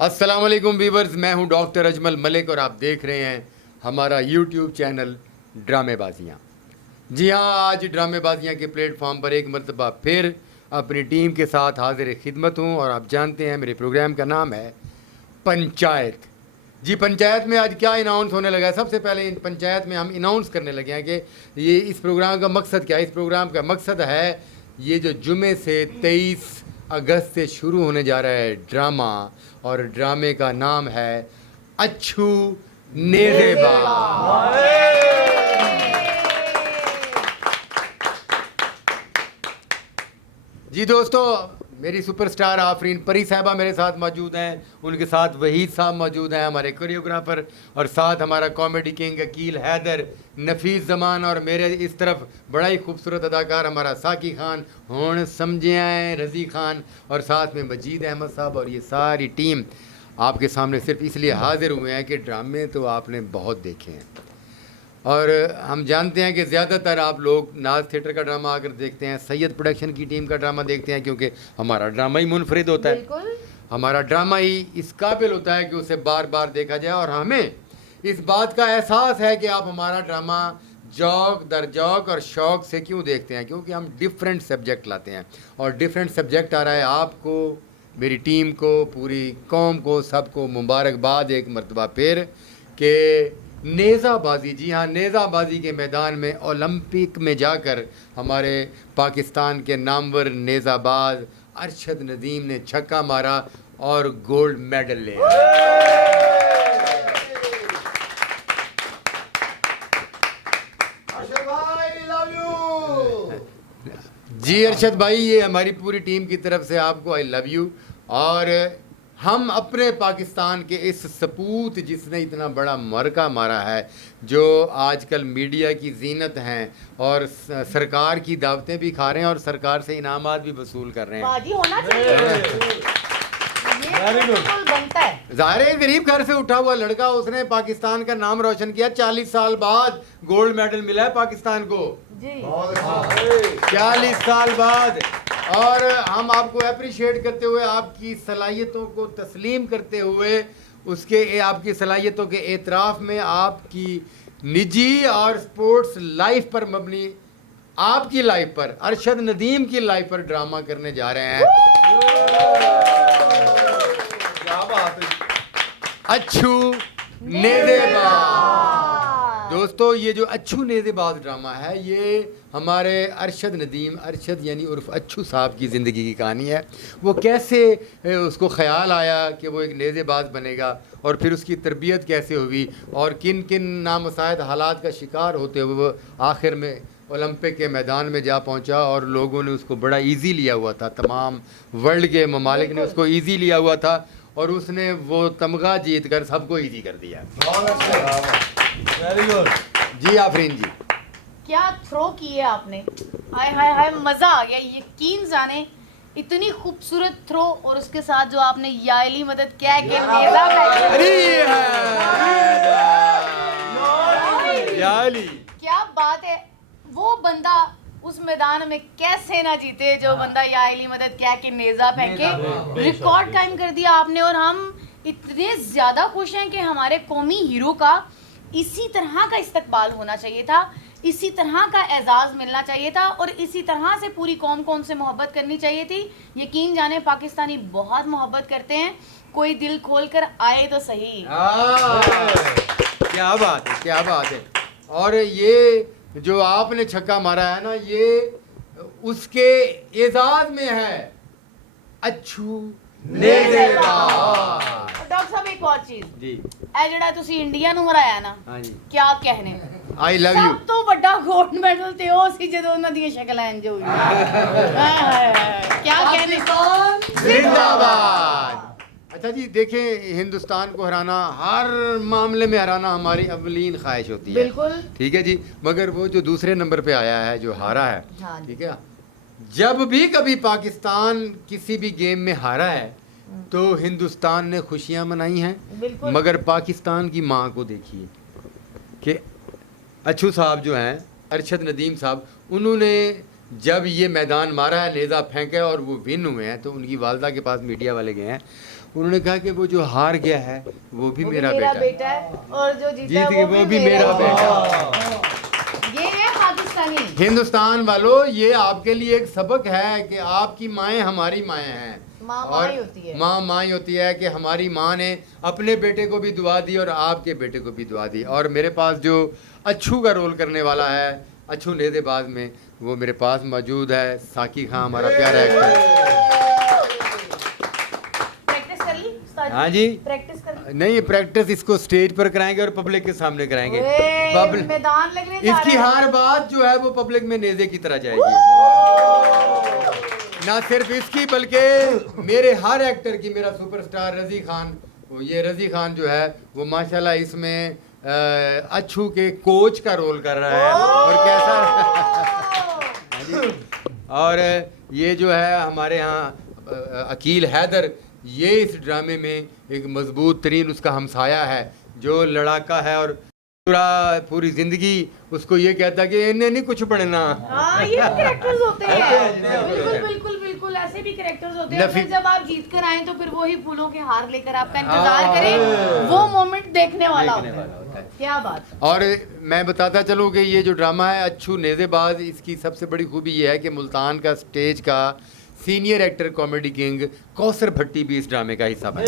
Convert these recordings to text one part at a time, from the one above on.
अस्सलाम वालेकुम वीवर्स, मैं हूं डॉक्टर अजमल मलिक और आप देख रहे हैं हमारा यूट्यूब चैनल ड्रामेबाजियाँ। जी हाँ, आज ड्रामेबाजियाँ के प्लेटफॉर्म पर एक मरतबा फिर अपनी टीम के साथ हाजिर खिदमत हूँ और आप जानते हैं मेरे प्रोग्राम का नाम है पंचायत। जी, पंचायत में आज क्या अनाउंस होने लगा है? सबसे पहले इन पंचायत में हम अनाउंस करने लगे हैं कि ये इस प्रोग्राम का मकसद क्या है। इस प्रोग्राम का मकसद है ये जो जुमे से 23 अगस्त से शुरू होने जा रहा है ड्रामा, और ड्रामे का नाम है अच्छू नेज़ेबाज। जी दोस्तों, मेरी सुपरस्टार आफरीन परी साहबा मेरे साथ मौजूद हैं, उनके साथ वहीद साहब मौजूद हैं हमारे कोरियोग्राफर, और साथ हमारा कॉमेडी किंग अकील हैदर, नफीस जमान, और मेरे इस तरफ बड़ा ही खूबसूरत अदाकार हमारा साकी खान, होन समझे आए रज़ी खान, और साथ में मजीद अहमद साहब। और ये सारी टीम आपके सामने सिर्फ इसलिए हाजिर हुए हैं कि ड्रामे तो आपने बहुत देखे हैं और हम जानते हैं कि ज़्यादातर आप लोग नाज थिएटर का ड्रामा आकर देखते हैं, सैयद प्रोडक्शन की टीम का ड्रामा देखते हैं, क्योंकि हमारा ड्रामा ही मुनफरिद होता है। हमारा ड्रामा ही इस काबिल होता है कि उसे बार बार देखा जाए, और हमें इस बात का एहसास है कि आप हमारा ड्रामा जौक दर जौक और शौक से क्यों देखते हैं, क्योंकि हम डिफरेंट सब्जेक्ट लाते हैं, और डिफरेंट सब्जेक्ट आ रहा है आपको, मेरी टीम को, पूरी कौम को, सबको मुबारकबाद एक मरतबा फिर कि नेज़ाबाजी, जी हाँ, नेज़ाबाजी के मैदान में ओलंपिक में जाकर हमारे पाकिस्तान के नामवर नेज़ाबाज अरशद नदीम ने छक्का मारा और गोल्ड मेडल ले आया। जी अरशद भाई, ये हमारी पूरी टीम की तरफ से आपको आई लव यू। और हम अपने पाकिस्तान के इस सपूत जिसने इतना बड़ा मरका मारा है, जो आजकल मीडिया की जीनत हैं और सरकार की दावतें भी खा रहे हैं और सरकार से इनामात भी वसूल कर रहे हैं। बाजी होना चाहिए। ज़ाहिर है, गरीब घर से उठा हुआ लड़का, उसने पाकिस्तान का नाम रोशन किया। 40 साल बाद गोल्ड मेडल मिला है पाकिस्तान को जी। 40 साल बाद। और हम आपको अप्रिशिएट करते हुए, आपकी सलाहियतों को तस्लीम करते हुए, उसके आपकी सलाहियतों के एतराफ़ में आपकी निजी और स्पोर्ट्स लाइफ पर मबनी, आपकी लाइफ पर, अरशद नदीम की लाइफ पर ड्रामा करने जा रहे हैं अच्छू नेज़ेबाज। दोस्तों, ये जो अच्छू नेज़ेबाज ड्रामा है, ये हमारे अरशद नदीम, अरशद यानी उर्फ अच्छू साहब की ज़िंदगी की कहानी है। वो कैसे उसको ख़्याल आया कि वो एक नेज़ेबाज बनेगा, और फिर उसकी तरबियत कैसे हुई, और किन किन नामुसाइद हालात का शिकार होते हुए वो आखिर में ओलंपिक के मैदान में जा पहुंचा, और लोगों ने उसको बड़ा इजी लिया हुआ था, तमाम वर्ल्ड के ममालिक ने उसको इजी लिया हुआ था, और उसने वो तमगा जीत कर सबको इजी कर दिया। वेरी गुड जी आफरीन जी। क्या थ्रो किए आपने, हाय हाय हाय, मजा आ गया। यकीन जाने इतनी खूबसूरत थ्रो, और उसके साथ जो आपने याली मदद क्या के क्या बात है। वो बंदा उस मैदान में कैसे ना जीते जो बंदा याली मदद क्या के नेजा फेंके। रिकॉर्ड कायम कर दिया आपने, और हम इतने ज्यादा खुश हैं कि हमारे कौमी हीरो का इसी तरह का इस्तकबाल होना चाहिए था, इसी तरह का एजाज़ मिलना चाहिए था, और इसी तरह से पूरी कौम को उनसे मोहब्बत करनी चाहिए थी। यकीन जाने पाकिस्तानी बहुत मोहब्बत करते हैं, कोई दिल खोल कर आए तो सही। क्या बात है, क्या बात है। और ये जो आपने छक्का मारा है ना, ये उसके एजाज में है अच्छू नेज़ेबाज। डॉक्टर साहब, एक और चीज जी, ए जड़ा तुसी इंडिया नु हराया ना, हाँ जी, क्या कहने। I love you. सब तो बड़ा गोल्ड मेडल ते ओ सी जदों उन्हां दी शक्लां इंज होई। क्या कहने। जिंदाबाद। अच्छा जी, देखें, हिंदुस्तान को हराना, हर मामले में हराना हमारी अवलीन ख्वाहिश होती है, बिल्कुल ठीक है जी। मगर वो जो दूसरे नंबर पे आया है, जो हारा है, ठीक है, जब भी कभी पाकिस्तान किसी भी गेम में हारा है तो हिंदुस्तान ने खुशियां मनाई हैं, मगर पाकिस्तान की माँ को देखिए कि अच्छू साहब जो हैं, अरशद नदीम साहब, उन्होंने जब ये मैदान मारा है, नेज़ा फेंका और वो विन हुए हैं, तो उनकी वालदा के पास मीडिया वाले गए हैं, उन्होंने कहा कि वो जो हार गया है वो भी मेरा बेटा है और जो जीता है वो भी मेरा बेटा। ये है पाकिस्तानी। हिंदुस्तान वालों, ये आपके लिए एक सबक है कि आपकी माएँ हमारी माएँ हैं, माँ ही होती है। माँ ही होती है कि हमारी माँ ने अपने बेटे को भी दुआ दी और आपके बेटे को भी दुआ दी। और मेरे पास जो अच्छू का रोल करने वाला है, अच्छू नेज़ेबाज में, वो मेरे पास मौजूद है, साकी खान, हमारा प्यारा एक्टर। प्रैक्टिस कर ली उस्ताद? हाँ जी, प्रैक्टिस कर ली? नहीं, प्रैक्टिस इसको स्टेज पर कराएंगे और पब्लिक के सामने कराएंगे। मैदान लगने जा इसकी रहा है। हर बात जो है वो पब्लिक में नेज़े की तरह जाएगी। ना सिर्फ इसकी बल्कि मेरे हर एक्टर की, मेरा सुपरस्टार रज़ी खान, वो ये रज़ी खान जो है वो माशाल्लाह इसमें अच्छू के कोच का रोल कर रहा है। और कैसा और ये जो है हमारे यहाँ अकील हैदर, ये इस ड्रामे में एक मजबूत तरीन उसका हमसाया है जो लड़ाका है और पूरी जिंदगी उसको ये कहता है कि इन्हें नहीं कुछ पढ़ना। हाँ, ये कैरेक्टर्स होते हैं। बिल्कुल बिल्कुल बिल्कुल ऐसे भी कैरेक्टर्स होते हैं। फिर जब आप जीत कर आए तो फिर वही फूलों के हार लेकर आपका इंतजार करें, वो मोमेंट देखने वाला होता है। क्या बात। और मैं बताता चलूँ कि ये जो ड्रामा है अच्छू नेज़ेबाज, इसकी सबसे बड़ी खूबी ये है कि मुल्तान का स्टेज का senior actor comedy king Kausar Bhatti भी इस ड्रामे का हिस्सा बने।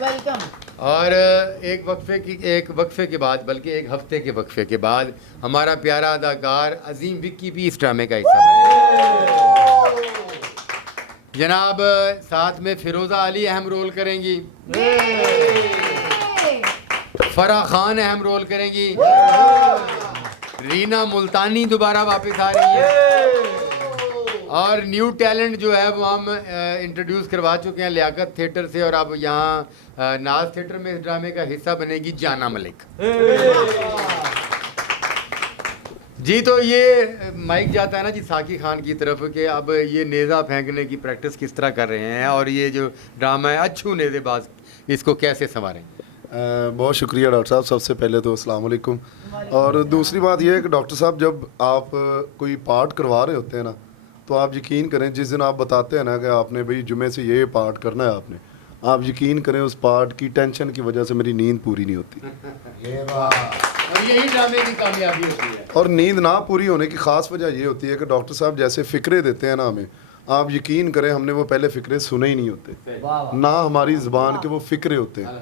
वेलकम। और एक वक्फे के बाद, बल्कि एक हफ्ते के वक्फे के बाद, हमारा प्यारा अदाकार अजीम विक्की भी इस ड्रामे का हिस्सा बने। जनाब साथ में फिरोज़ा अली अहम रोल करेंगी, फराह खान अहम रोल करेंगी, रीना मुल्तानी दोबारा वापस आ रही है और न्यू टैलेंट जो है वो हम इंट्रोड्यूस करवा चुके हैं लियाकत थिएटर से, और अब यहाँ नाज थिएटर में इस ड्रामे का हिस्सा बनेगी जाना मलिक जी। तो ये माइक जाता है ना जी साकी खान की तरफ कि अब ये नेज़ा फेंकने की प्रैक्टिस किस तरह कर रहे हैं और ये जो ड्रामा है अच्छू नेज़ेबाज, इसको कैसे संवारें। बहुत शुक्रिया डॉक्टर साहब, सबसे पहले तो अस्सलाम वालेकुम। और दूसरी बात यह है कि डॉक्टर साहब जब आप कोई पार्ट करवा रहे होते हैं ना, तो आप यकीन करें जिस दिन आप बताते हैं ना कि आपने भाई जुमे से ये पार्ट करना है आपने, आप यकीन करें उस पार्ट की टेंशन की वजह से मेरी नींद पूरी नहीं होती। और यही ड्रामे की कामयाबी होती है। और नींद ना पूरी होने की ख़ास वजह ये होती है कि डॉक्टर साहब जैसे फ़िक्रे देते हैं ना हमें, आप यकीन करें हमने वो पहले फ़िक्रे सुने ही नहीं होते, ना हमारी ज़बान के वो फ़िक्रे होते हैं,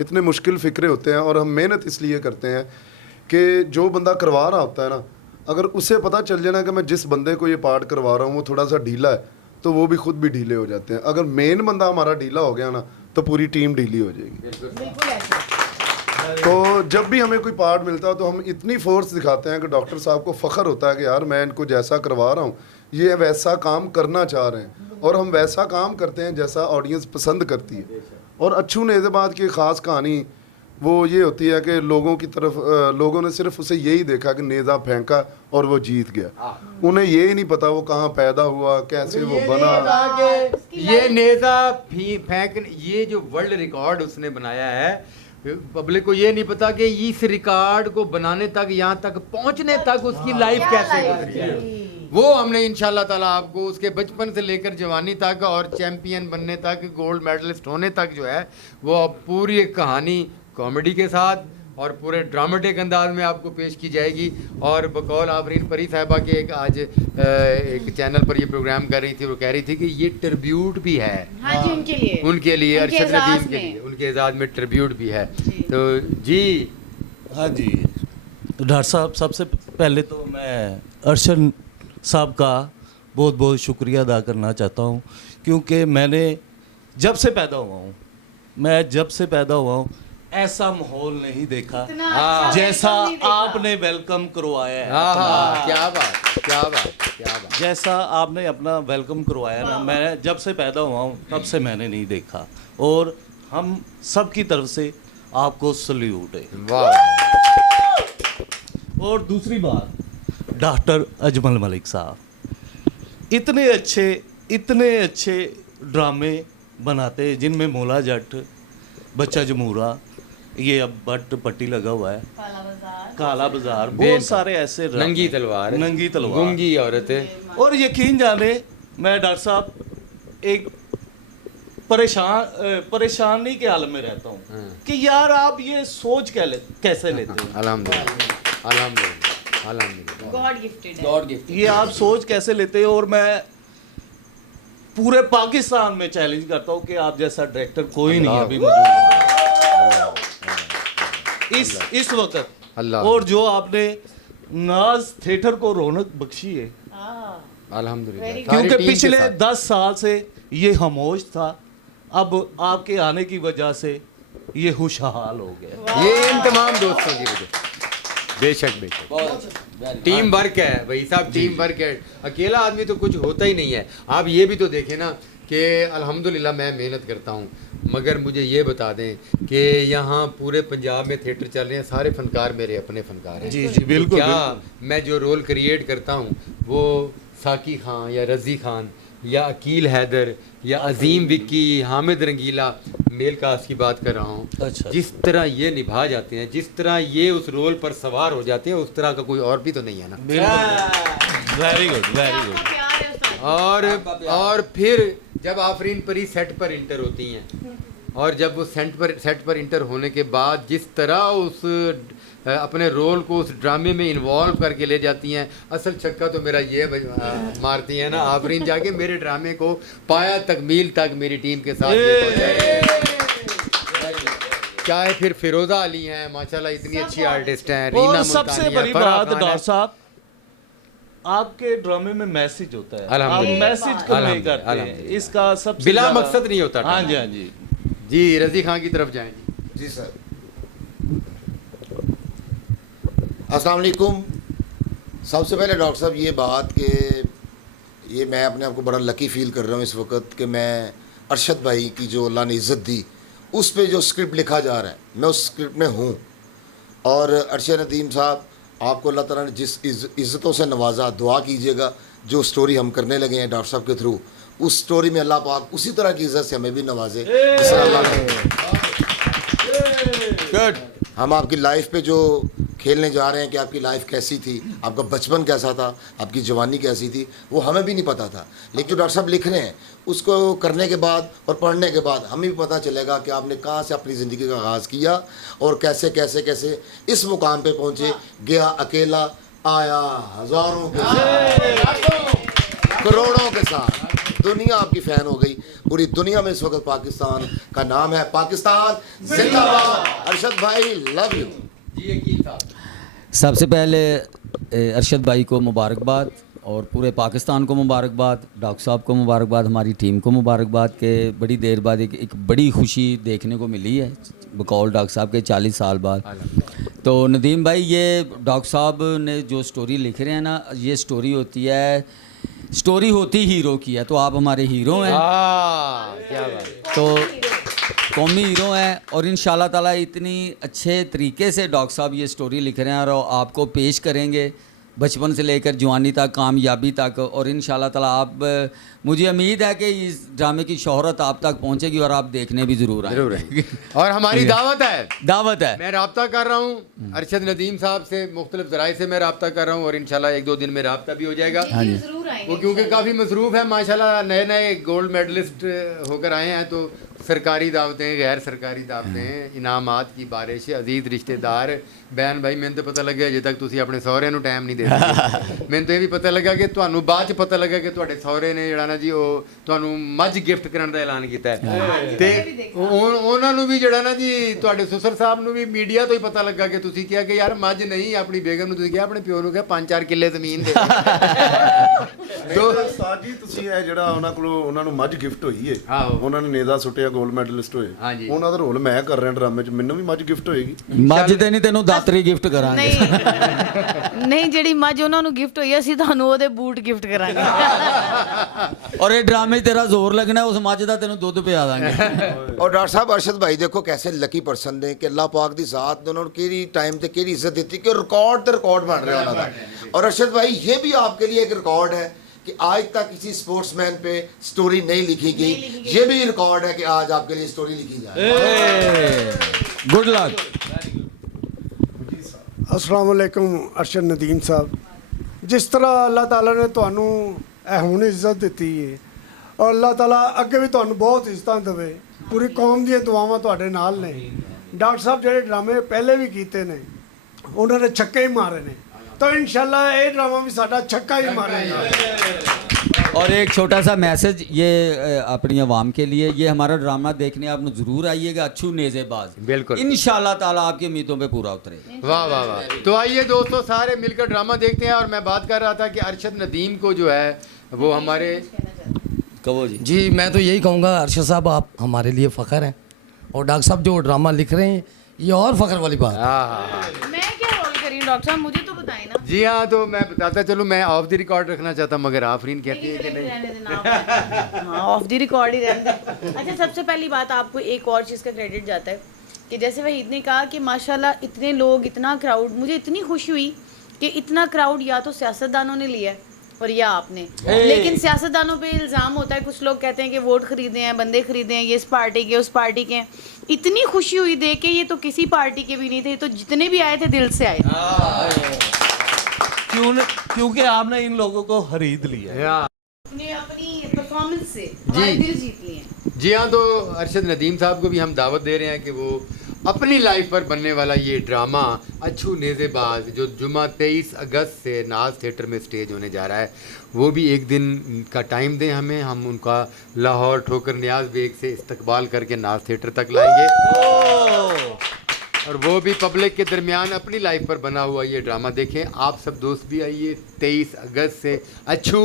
इतने मुश्किल फ़िक्रे होते हैं। और हम मेहनत इसलिए करते हैं कि जो बंदा करवा रहा होता है ना, अगर उसे पता चल जाए ना कि मैं जिस बंदे को ये पार्ट करवा रहा हूँ वो थोड़ा सा ढीला है, तो वो भी खुद भी ढीले हो जाते हैं। अगर मेन बंदा हमारा ढीला हो गया ना, तो पूरी टीम ढीली हो जाएगी। तो जब भी हमें कोई पार्ट मिलता है तो हम इतनी फोर्स दिखाते हैं कि डॉक्टर साहब को फ़ख्र होता है कि यार मैं इनको जैसा करवा रहा हूँ ये वैसा काम करना चाह रहे हैं, और हम वैसा काम करते हैं जैसा ऑडियंस पसंद करती है। और अच्छू नेज़ेबाज की ख़ास कहानी वो ये होती है कि लोगों की तरफ लोगों ने सिर्फ उसे यही देखा कि नेज़ा फेंका और वो जीत गया, उन्हें ये ही नहीं पता वो कहाँ पैदा हुआ, कैसे वो बना। ये नेज़ा फेंक, ये जो वर्ल्ड रिकॉर्ड उसने बनाया है, पब्लिक को ये नहीं पता कि इस रिकॉर्ड को बनाने तक, यहाँ तक पहुँचने तक उसकी लाइफ कैसे गुजरी है। वो हमने इंशाल्लाह ताला आपको उसके बचपन से लेकर जवानी तक और चैम्पियन बनने तक, गोल्ड मेडलिस्ट होने तक जो है वो पूरी एक कहानी कॉमेडी के साथ और पूरे ड्रामेटिक अंदाज में आपको पेश की जाएगी। और बकौल आफरीन परी साहिबा के एक एक चैनल पर ये प्रोग्राम कर रही थी, वो कह रही थी कि ये ट्रिब्यूट भी है। हाँ जी, उनके लिए अरशद नदीम के लिए, उनके एजाज में ट्रिब्यूट भी है। तो जी हाँ जी डॉक्टर साहब, सबसे पहले तो मैं अरशद साहब का बहुत बहुत शुक्रिया अदा करना चाहता हूँ, क्योंकि मैंने जब से पैदा हुआ हूँ ऐसा माहौल नहीं देखा जैसा आपने वेलकम करवाया है। क्या बात। जैसा आपने अपना वेलकम करवाया ना, मैं जब से पैदा हुआ हूँ तब से मैंने नहीं देखा, और हम सब की तरफ से आपको सल्यूट है। वाह। और दूसरी बात, डॉक्टर अजमल मलिक साहब इतने अच्छे ड्रामे बनाते हैं जिनमें मोला जट, बच्चा जमूरा, ये अब बट पट्टी लगा हुआ है, काला बाजार, बहुत सारे ऐसे नंगी तलवार, गूंगी औरतें। और यकीन जाने मैं डॉक्टर साहब एक परेशानी के आलम में रहता हूँ कि यार आप ये सोच कैसे लेते हैं। अल्हम्दुलिल्लाह अल्हम्दुलिल्लाह अल्हम्दुलिल्लाह। गॉड गिफ्टेड है। God gift. ये आप सोच कैसे लेते हो। और मैं पूरे पाकिस्तान में चैलेंज करता हूँ कि आप जैसा डायरेक्टर कोई नहीं है अभी मौजूद इस वक्त। अल्लाह। और जो आपने नाज थिएटर को रौनक बख्शी है, अल्हम्दुलिल्लाह। Very good। सारी क्योंकि टीम के पिछले साथ। 10 साल से ये खामोश था, अब आपके आने की वजह से ये खुशहाल हो गया। ये इन तमाम दोस्तों की वजह। बेशक बेशक बहुत अच्छा, very टीम वर्क है भाई साहब, टीम वर्क है। अकेला आदमी तो कुछ होता ही नहीं है। आप ये भी तो देखें ना कि अल्हम्दुलिल्लाह मैं मेहनत करता हूँ, मगर मुझे ये बता दें कि यहाँ पूरे पंजाब में थिएटर चल रहे हैं, सारे फनकार मेरे अपने फनकार हैं। जी जी बिल्कुल। क्या मैं जो रोल क्रिएट करता हूँ वो साकी खान या रज़ी खान या अकील हैदर या अजीम विक्की, हामिद रंगीला, मेल कास्ट की बात कर रहा हूँ। अच्छा। जिस तरह ये निभा जाते हैं, जिस तरह ये उस रोल पर सवार हो जाते हैं, उस तरह का कोई और भी तो नहीं है ना। Very good very good. प्यार है उस्ताद। और फिर जब आफरीन परी सेट पर इंटर होती हैं और जब वो सेट पर इंटर होने के बाद जिस तरह उस अपने रोल को उस ड्रामे में इन्वॉल्व करके ले जाती हैं, असल छक्का तो मेरा ये मारती हैं ना आफरीन जाके मेरे ड्रामे को पाया तकमील तक मेरी टीम के साथ ये पहुंचाया। चाहे फिर फिरोजा अली हैं माशाल्लाह, इतनी अच्छी आर्टिस्ट हैं, रीना और मुल्तानी सबसे हैं, बड़ी फराह बात खान डॉक्टर हैं। साहब, आपके ड्रामे में मैसेज होता है, आप अल्हम्दुलिल्लाह। मैसेज कन्वे अल्हम्दुलिल्लाह, करते हैं, अल्हम्दुलिल्लाह। इसका सबसे बिला ज़्यादा- मकसद नहीं होता। हाँ जी हाँ जी। जी रज़ी खान की तरफ जाएं जी। जी सर। अस्सलाम वालेकुम। सबसे पहले डॉक्टर साहब ये बात कि ये मैं अपने आप को बड़ा लकी फ़ील कर रहा हूँ इस वक्त कि मैं अरशद भाई की जो अल्लाह ने इज़्ज़त दी उस पे जो स्क्रिप्ट लिखा जा रहा है मैं उस स्क्रिप्ट में हूँ। और अरशद नदीम साहब आपको अल्लाह ताला ने जिस इज़्ज़तों से नवाजा, दुआ कीजिएगा जो स्टोरी हम करने लगे हैं डॉक्टर साहब के थ्रू, उस स्टोरी में अल्लाह पाक उसी तरह की इज़्ज़त से हमें भी नवाजे जिस तरह अल्लाह ने। गुड। हम आपकी लाइफ पे जो खेलने जा रहे हैं कि आपकी लाइफ कैसी थी, आपका बचपन कैसा था, आपकी जवानी कैसी थी, वो हमें भी नहीं पता था। लेकिन जो डॉक्टर साहब लिख रहे हैं उसको करने के बाद और पढ़ने के बाद हमें भी पता चलेगा कि आपने कहाँ से अपनी ज़िंदगी का आगाज़ किया और कैसे कैसे कैसे इस मुकाम पे पहुँचे। गया अकेला, आया हज़ारों के साथ, करोड़ों के साथ, दुनिया आपकी फ़ैन हो गई। पूरी दुनिया में इस वक्त पाकिस्तान का नाम है। पाकिस्तान जिंदाबाद। अरशद भाई लव यू। सबसे पहले अरशद भाई को मुबारकबाद और पूरे पाकिस्तान को मुबारकबाद, डॉक्टर साहब को मुबारकबाद, हमारी टीम को मुबारकबाद के बड़ी देर बाद एक बड़ी खुशी देखने को मिली है बकौल डॉक्टर साहब के 40 साल बाद। तो नदीम भाई ये डॉक्टर साहब ने जो स्टोरी लिख रहे हैं ना, ये स्टोरी होती हीरो की है, तो आप हमारे हीरो हैं। क्या बात। तो कौमी हीरो हैं और इंशाल्लाह ताला इतनी अच्छे तरीके से डॉक्टर साहब ये स्टोरी लिख रहे हैं और आपको पेश करेंगे बचपन से लेकर जवानी तक, कामयाबी तक। और इंशाल्लाह ताला आप, मुझे उम्मीद है कि इस ड्रामे की शोहरत आप तक पहुंचेगी और आप देखने भी ज़रूर आएंगे। और हमारी दावत है, दावत है। मैं रब्ता कर रहा हूँ अरशद नदीम साहब से, मुख्तलिफ ज़राए से मैं रब्ता कर रहा हूँ और इंशाल्लाह 1-2 दिन में रब्ता भी हो जाएगा। जी, जरूर आएंगे वो क्योंकि काफ़ी मसरूफ़ है माशाल्लाह, नए नए गोल्ड मेडलिस्ट होकर आए हैं, तो सरकारी दावतें, गैर सरकारी दावतें, इनामात की बारिश, अजीज़ रिश्तेदार। बैन भाई मैंने तो पता लगे अजे तक तुसी अपने सहुरे ਨੂੰ टाइम नहीं दे सके। मैंने तो ये भी पता लगा कि ਤੁਹਾਨੂੰ ਬਾਅਦ ਚ ਪਤਾ ਲੱਗਾ ਕਿ ਤੁਹਾਡੇ ਸਹੁਰੇ ਨੇ ਜਿਹੜਾ ਨਾ ਜੀ ਉਹ ਤੁਹਾਨੂੰ ਮੱਝ ਗਿਫਟ ਕਰਨ ਦਾ ਐਲਾਨ ਕੀਤਾ ਹੈ ਤੇ ਉਹਨਾਂ ਨੂੰ ਵੀ ਜਿਹੜਾ ਨਾ ਜੀ ਤੁਹਾਡੇ ਸੁਸਰ ਸਾਹਿਬ ਨੂੰ ਵੀ ਮੀਡੀਆ ਤੋਂ ਹੀ ਪਤਾ ਲੱਗਾ ਕਿ ਤੁਸੀਂ ਕਿਹਾ ਕਿ ਯਾਰ ਮੱਝ ਨਹੀਂ, ਆਪਣੀ ਬੇਗਮ ਨੂੰ ਤੁਸੀਂ ਕਿਹਾ ਆਪਣੇ ਪਿਓ ਨੂੰ ਕਿਹਾ 5-4 ਕਿੱਲੇ ਜ਼ਮੀਨ ਦੇ ਤੋ ਸਾਜੀ ਤੁਸੀਂ ਇਹ ਜਿਹੜਾ ਉਹਨਾਂ ਕੋਲੋਂ ਉਹਨਾਂ ਨੂੰ ਮੱਝ ਗਿਫਟ ਹੋਈ ਏ, ਆਹੋ। ਉਹਨਾਂ ਨੇ ਨੇਜ਼ਾ ਸੁੱਟਿਆ, 골ਡ ਮੈਡਲਿਸਟ ਹੋਏ, ਹਾਂਜੀ। ਉਹਨਾਂ ਦਾ ਰੋਲ ਮੈਂ ਕਰ ਰਿਹਾ ਡਰਾਮੇ 'ਚ, ਮੈਨੂੰ ਵੀ ਮੱਝ ਗਿਫਟ ਹੋਏਗੀ। ਮੱਝ ਤੇ ਨਹੀਂ ਤੈਨੂੰ ਦਾਤਰੀ ਗਿਫਟ ਕਰਾਂਗੇ। ਨਹੀਂ ਜਿਹੜੀ ਮੱਝ ਉਹਨਾਂ ਨੂੰ ਗਿਫਟ ਹੋਈ ਅਸੀਂ ਤੁਹਾਨੂੰ ਉਹਦੇ ਬੂਟ ਗਿਫਟ ਕਰਾਂਗੇ। और ये ड्रामे 'ਚ तेरा जोर लगना है, उस मੱਝ ਦਾ ਤੈਨੂੰ ਦੁੱਧ ਪਿਆ ਦਾਂਗੇ। और डॉक्टर साहब अरशद भाई देखो कैसे लकी पर्सन ने कि अल्लाह पाक दी ज़ात ने उन्होंने केरी टाइम ते केरी इज्जत दी कि रिकॉर्ड बन रहा है। और अरशद भाई ये भी आपके लिए एक रिकॉर्ड है कि आज तक किसी स्पोर्ट्समैन पे स्टोरी नहीं लिखी गई। ये भी रिकॉर्ड है कि आज आपके लिए स्टोरी लिखी जाए। Good luck. अस्सलाम वालेकुम अरशद नदीम साहब, जिस तरह अल्लाह ताला ने ਤੁਹਾਨੂੰ ਇਹ ਹੁਣ ਇੱਜ਼ਤ ਦਿੱਤੀ ਹੈ ਔਰ ਅੱਲਾਹ ਤਾਲਾ ਅੱਗੇ ਵੀ ਤੁਹਾਨੂੰ ਬਹੁਤ ਇੱਜ਼ਤਾਂ ਦੇਵੇ ਪੂਰੀ ਕੌਮ ਦੀਆਂ ਦੁਆਵਾਂ ਤੁਹਾਡੇ ਨਾਲ ਨੇ ਡਾਕਟਰ ਸਾਹਿਬ ਜਿਹੜੇ ਡਰਾਮੇ ਪਹਿਲੇ ਵੀ ਕੀਤੇ ਨੇ ਉਹਨਾਂ ਨੇ ਛੱਕੇ ਹੀ ਮਾਰੇ ਨੇ ਤਾਂ ਇਨਸ਼ਾਅੱਲਾ ਇਹ ਡਰਾਮਾ ਵੀ ਸਾਡਾ ਛੱਕਾ ਹੀ ਮਾਰੇਗਾ और एक छोटा सा मैसेज ये अपनी आवाम के लिए, ये हमारा ड्रामा देखने आप ज़रूर आइएगा, अच्छू नेज़ेबाज बिल्कुल। इंशाल्लाह ताला आपकी उम्मीदों पे पूरा उतरे। वाह वाह वाह। तो आइए दोस्तों सारे मिलकर ड्रामा देखते हैं। और मैं बात कर रहा था कि अरशद नदीम को जो है वो हमारे कहो जी। जी मैं तो यही कहूँगा अरशद साहब आप हमारे लिए फ़ख्र हैं और डॉक्टर साहब जो ड्रामा लिख रहे हैं ये और फ़ख्र वाली बात है। हाँ। मैं क्या रोल करी हूँ डॉक्टर साहब, मुझे तो बताएं ना। जी हाँ, तो मैं बताता चलूँ, मैं ऑफ द रिकॉर्ड रखना चाहता मगर आफरीन कहती है कि नहीं। हाँ ऑफ द रिकॉर्ड ही रहने दें। अच्छा सबसे पहली बात आपको एक और चीज़ का क्रेडिट जाता है कि जैसे वहीद ने कहा कि माशाल्लाह इतने लोग, इतना क्राउड, मुझे इतनी खुशी हुई कि इतना क्राउड या तो सियासतदानों ने लिया है और या आपने, लेकिन सियासतदानों पे इल्ज़ाम होता है, कुछ लोग कहते हैं कि वोट खरीदे हैं, बंदे खरीदे हैं, ये इस पार्टी के उस पार्टी के हैं। इतनी खुशी हुई देख के, ये तो किसी पार्टी के भी नहीं थे, ये तो जितने भी आए थे दिल से आए थे। क्योंकि आपने इन लोगों को खरीद लिया है। अपने अपनी परफॉर्मेंस से हमारे दिल जीत लिए हैं। जी हाँ, तो अरशद नदीम साहब को भी हम दावत दे रहे हैं कि वो अपनी लाइफ पर बनने वाला ये ड्रामा अच्छू नेज़ेबाज जो जुमा 23 अगस्त से नाज थिएटर में स्टेज होने जा रहा है, वो भी एक दिन का टाइम दें हमें, हम उनका लाहौर ठोकर नियाज बेग से इस्तकबाल करके नाज थिएटर तक लाएंगे और वो भी पब्लिक के दरमियान अपनी लाइफ पर बना हुआ ये ड्रामा देखें। आप सब दोस्त भी आइए 23 अगस्त से अच्छू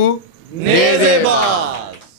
नेज़ेबाज।